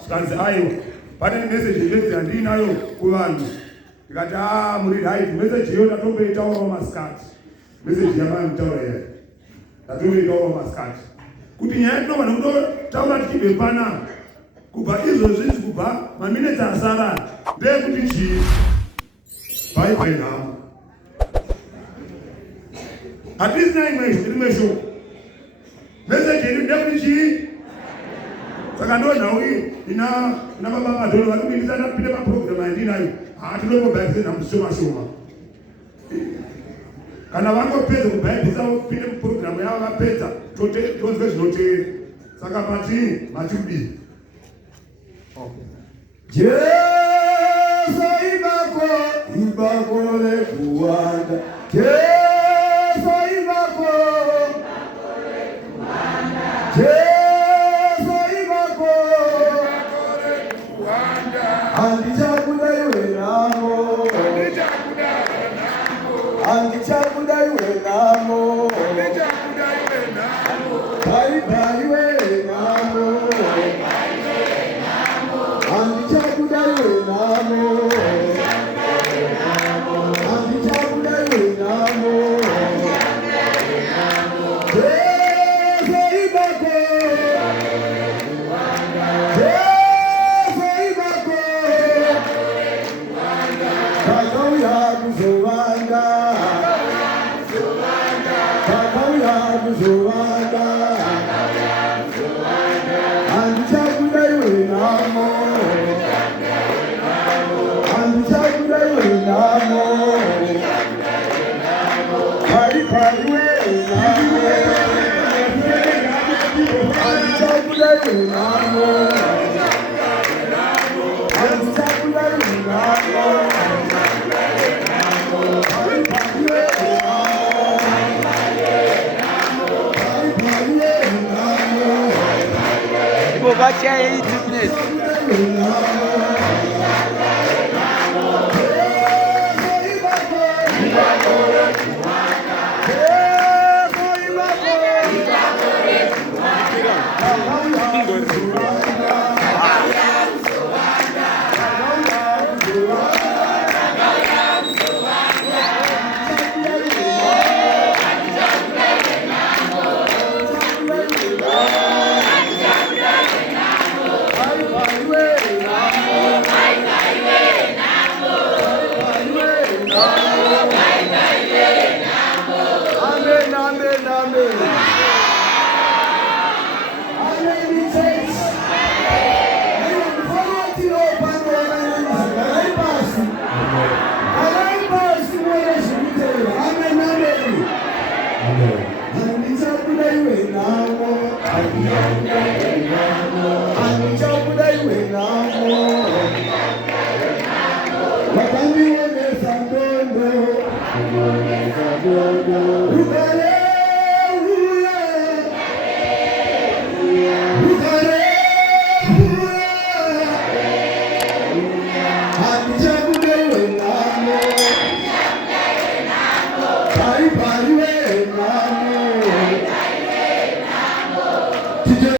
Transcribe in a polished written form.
zvikanzi aiwa pane meseji inonzi handinayo kuvanhu ndikati muri right meseji iyo ndatomboitaurawo masikati meseji yamanitaura yai ndatomboitaurawo masikati kuti nyaya tinogona kutotaura tichibve panapa kubva izvozvi kubva maminitsi asara ndeyekuti chii bhaibai nhamo hatisina rimwe shoko meseji iri ndeyekuti chii saka ndonhauyi ina baba madholo vari kudindisa ndapinde mapurogiramu andinayo tinombobhaibhisa namushoma kana vangopedza kubhaibhisa pinde mupurogiramu yavo vapedza tonzwe zvinoteera saka matikudii Jesu Ibako lekuwanda Jesu Ibako Jesu Ibako Andichakuda iwe namo Andichakuda iwe namo Bye bye iwe namo Andichakuda iwe namo Andichakuda iwe namo Jesu Ibako Jesu Ibako Kakauya kuzovanda Kakauya kuzovanda Andichakuda iwe namo Andichakuda iwe namo Pari pari iwe namo Andichakuda iwe namo Andichakuda iwe namo Pari pari iwe namo Pari pari iwe namo Ibo bacha